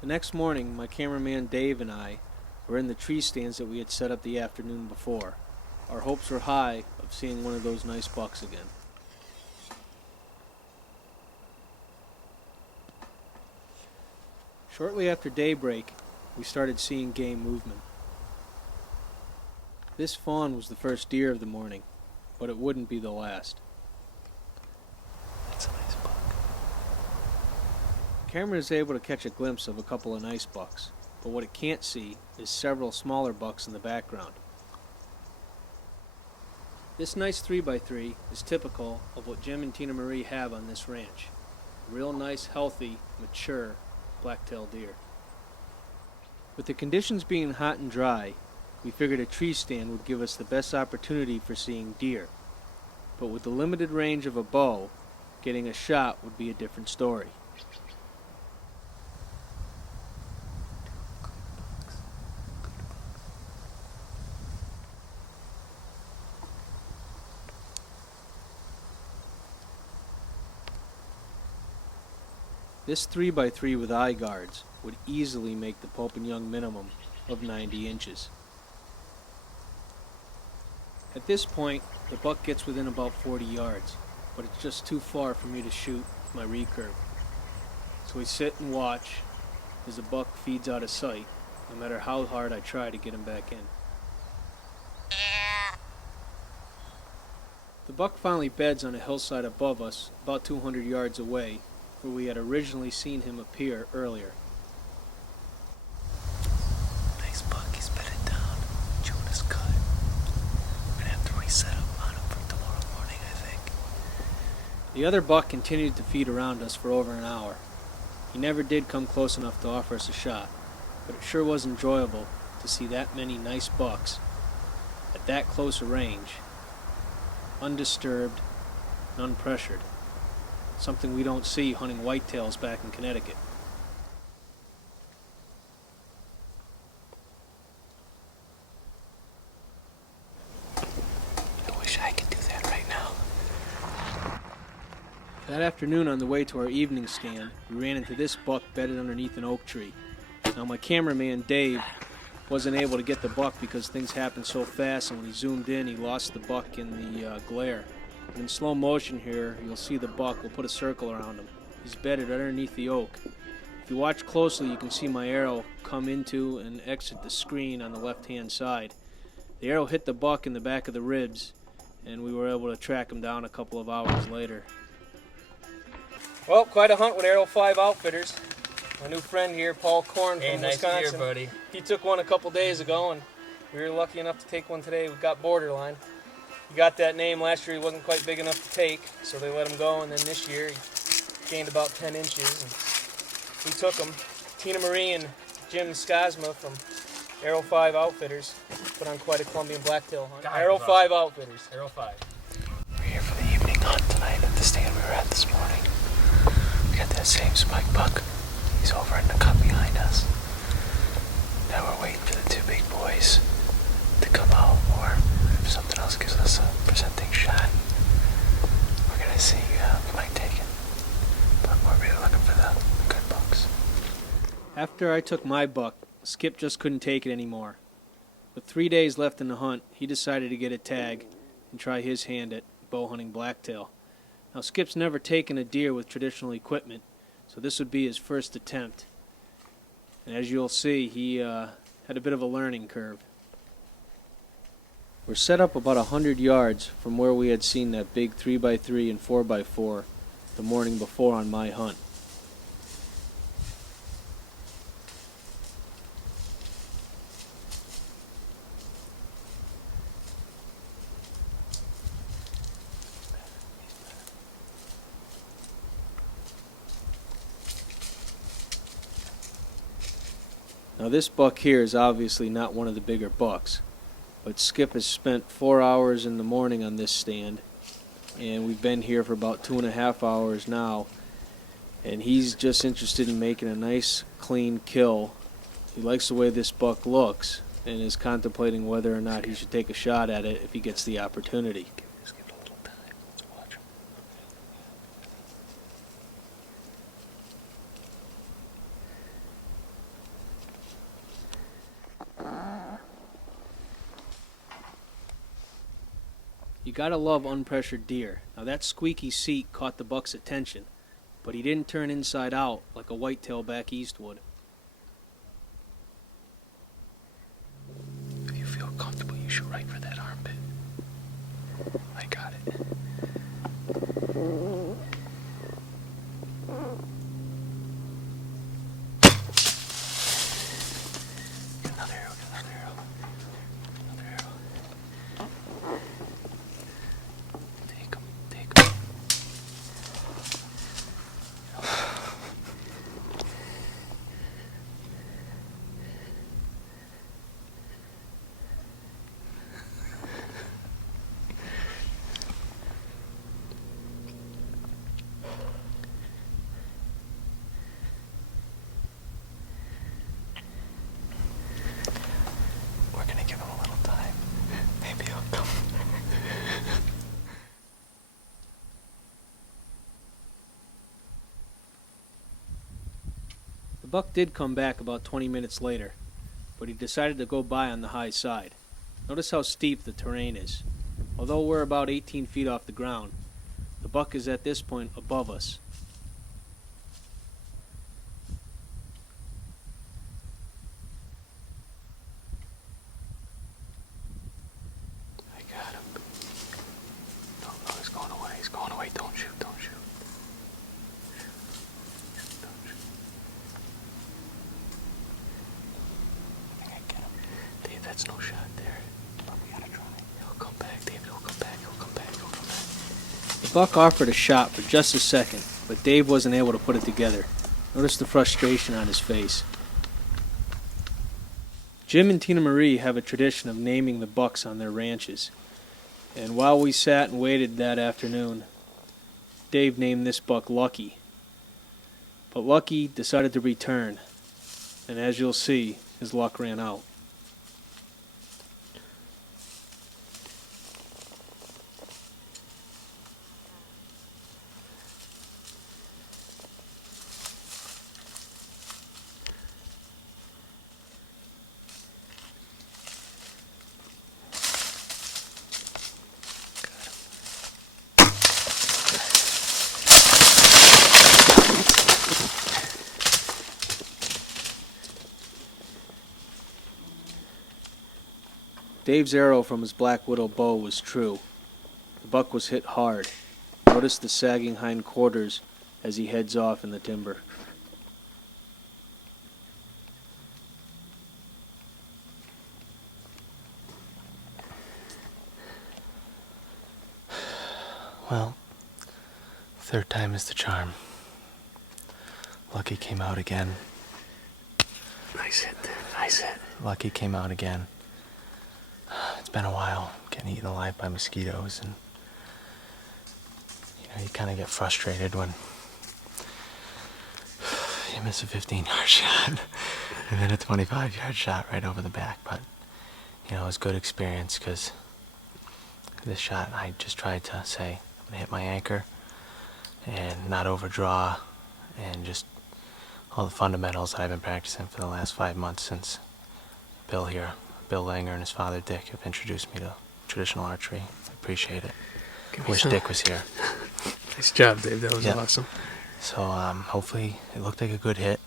The next morning, my cameraman Dave and I were in the tree stands that we had set up the afternoon before. Our hopes were high of seeing one of those nice bucks again. Shortly after daybreak, we started seeing game movement. This fawn was the first deer of the morning, but it wouldn't be the last. That's a nice buck. The camera is able to catch a glimpse of a couple of nice bucks, but what it can't see is several smaller bucks in the background. This nice 3x3 is typical of what Jim and Tina Marie have on this ranch. A real nice, healthy, mature blacktail deer. With the conditions being hot and dry, we figured a tree stand would give us the best opportunity for seeing deer. But with the limited range of a bow, getting a shot would be a different story. This 3x3 with eye guards would easily make the Pope and Young minimum of 90 inches. At this point, the buck gets within about 40 yards, but it's just too far for me to shoot with my recurve. So we sit and watch as the buck feeds out of sight, no matter how hard I try to get him back in. The buck finally beds on a hillside above us, about 200 yards away, where we had originally seen him appear earlier. Nice buck, he's bedded down. Chewing his cut. We're gonna have to reset up on him for tomorrow morning, I think. The other buck continued to feed around us for over an hour. He never did come close enough to offer us a shot, but it sure was enjoyable to see that many nice bucks at that close a range, undisturbed and unpressured. Something we don't see hunting whitetails back in Connecticut. I wish I could do that right now. That afternoon on the way to our evening stand, we ran into this buck bedded underneath an oak tree. Now my cameraman Dave wasn't able to get the buck because things happened so fast, and when he zoomed in he lost the buck in the glare. But in slow motion here, you'll see the buck. We'll put a circle around him. He's bedded right underneath the oak. If you watch closely, you can see my arrow come into and exit the screen on the left-hand side. The arrow hit the buck in the back of the ribs, and we were able to track him down a couple of hours later. Well, quite a hunt with Arrow 5 Outfitters. My new friend here, Paul Korn from Wisconsin. Nice to hear, buddy. He took one a couple days ago, and we were lucky enough to take one today. We got Borderline. He got that name last year. He wasn't quite big enough to take, so they let him go. And then this year, he gained about 10 inches. And we took him. Tina Marie and Jim Skosma from Arrow 5 Outfitters put on quite a Columbian Blacktail hunt. Arrow 5 Outfitters. Arrow 5. We're here for the evening hunt tonight at the stand we were at this morning. We got that same spike buck. He's over in the cut behind us. Now we're waiting for the two big boys to come out, or if something else gives us a presenting shot, we're gonna see we might take it. But we're really looking for the good bucks. After I took my buck, Skip just couldn't take it anymore. With 3 days left in the hunt, he decided to get a tag and try his hand at bow hunting blacktail. Now Skip's never taken a deer with traditional equipment, so this would be his first attempt. And as you'll see, he had a bit of a learning curve. We're set up about 100 yards from where we had seen that big 3x3 and 4x4 the morning before on my hunt. Now this buck here is obviously not one of the bigger bucks, but Skip has spent 4 hours in the morning on this stand, and we've been here for about 2.5 hours now, and he's just interested in making a nice clean kill. He likes the way this buck looks and is contemplating whether or not he should take a shot at it if he gets the opportunity. Just give it a little time. Let's watch him. gotta love unpressured deer. Now that squeaky seat caught the buck's attention, but he didn't turn inside out like a whitetail back east would. If you feel comfortable, you should right for that armpit. I got it. Another arrow, another arrow. Another arrow. Take him, take him. We're gonna give him a little time. Maybe he'll come. The buck did come back about 20 minutes later, but he decided to go by on the high side. Notice how steep the terrain is. Although we're about 18 feet off the ground, the buck is at this point above us. I got him. No, he's going away. He's going away. Don't shoot, don't shoot. Don't shoot. I think I get him. Dave, that's no shot there. But we gotta try. He'll come back, Dave. He'll come back. He'll come back. He'll come back. The buck offered a shot for just a second, but Dave wasn't able to put it together. Notice the frustration on his face. Jim and Tina Marie have a tradition of naming the bucks on their ranches. And while we sat and waited that afternoon, Dave named this buck Lucky. But Lucky decided to return, and as you'll see, his luck ran out. Dave's arrow from his Black Widow bow was true. The buck was hit hard. Notice the sagging hind quarters as he heads off in the timber. Well, third time is the charm. Lucky came out again. Nice hit, dude. Nice hit. Lucky came out again. It's been a while getting eaten alive by mosquitoes, and you kind of get frustrated when you miss a 15-yard shot and then a 25-yard shot right over the back. But it was a good experience because this shot I just tried to say I'm gonna hit my anchor and not overdraw, and just all the fundamentals that I've been practicing for the last 5 months since Bill Langer and his father Dick have introduced me to traditional archery. I appreciate it. Wish Dick was here. Nice job, Dave. That was awesome. So hopefully it looked like a good hit.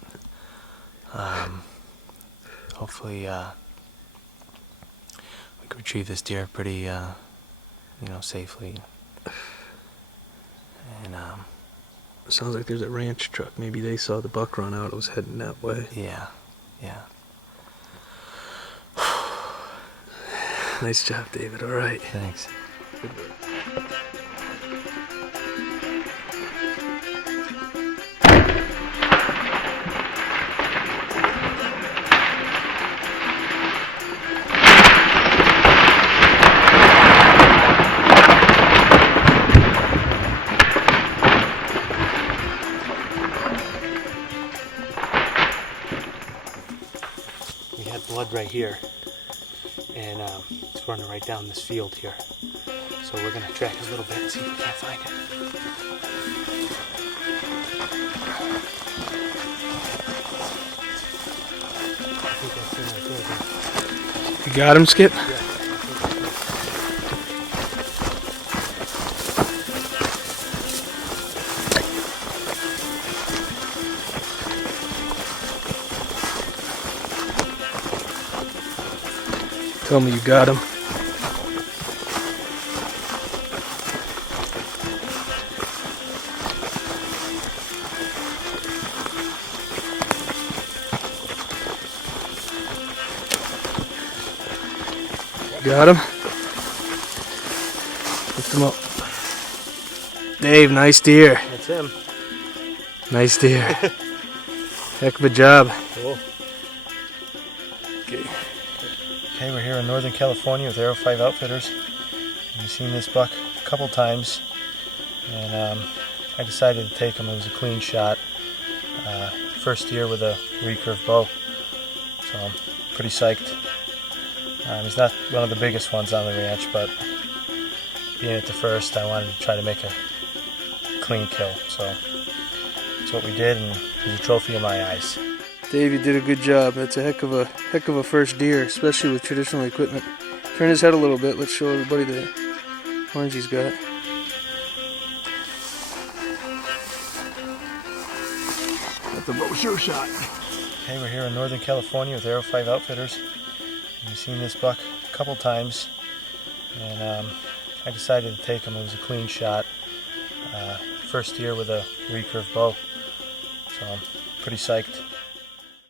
Hopefully we could retrieve this deer pretty safely. And Sounds like there's a ranch truck. Maybe they saw the buck run out. It was heading that way. yeah. Nice job, David. All right. Thanks. Good work. We had blood right here, and it's running right down this field here. So we're gonna track a little bit and see if we can't find it. I think that's him right there, dude. You got him, Skip? Yeah. Tell me you got him. Got him. Lift him up. Dave, nice deer. That's him. Nice deer. Heck of a job. Cool. Okay. Okay, we're here in Northern California with Arrow 5 Outfitters. We've seen this buck a couple times, and I decided to take him. It was a clean shot. First deer with a recurve bow, so I'm pretty psyched. He's not one of the biggest ones on the ranch, but being at the first, I wanted to try to make a clean kill. So that's what we did, and he's a trophy in my eyes. Dave, you did a good job. That's a heck of a first deer, especially with traditional equipment. Turn his head a little bit. Let's show everybody the horns he's got. That's a bow show shot. Okay, we're here in Northern California with Arrow 5 Outfitters. We've seen this buck a couple times, and I decided to take him. It was a clean shot. First deer with a recurve bow, so I'm pretty psyched.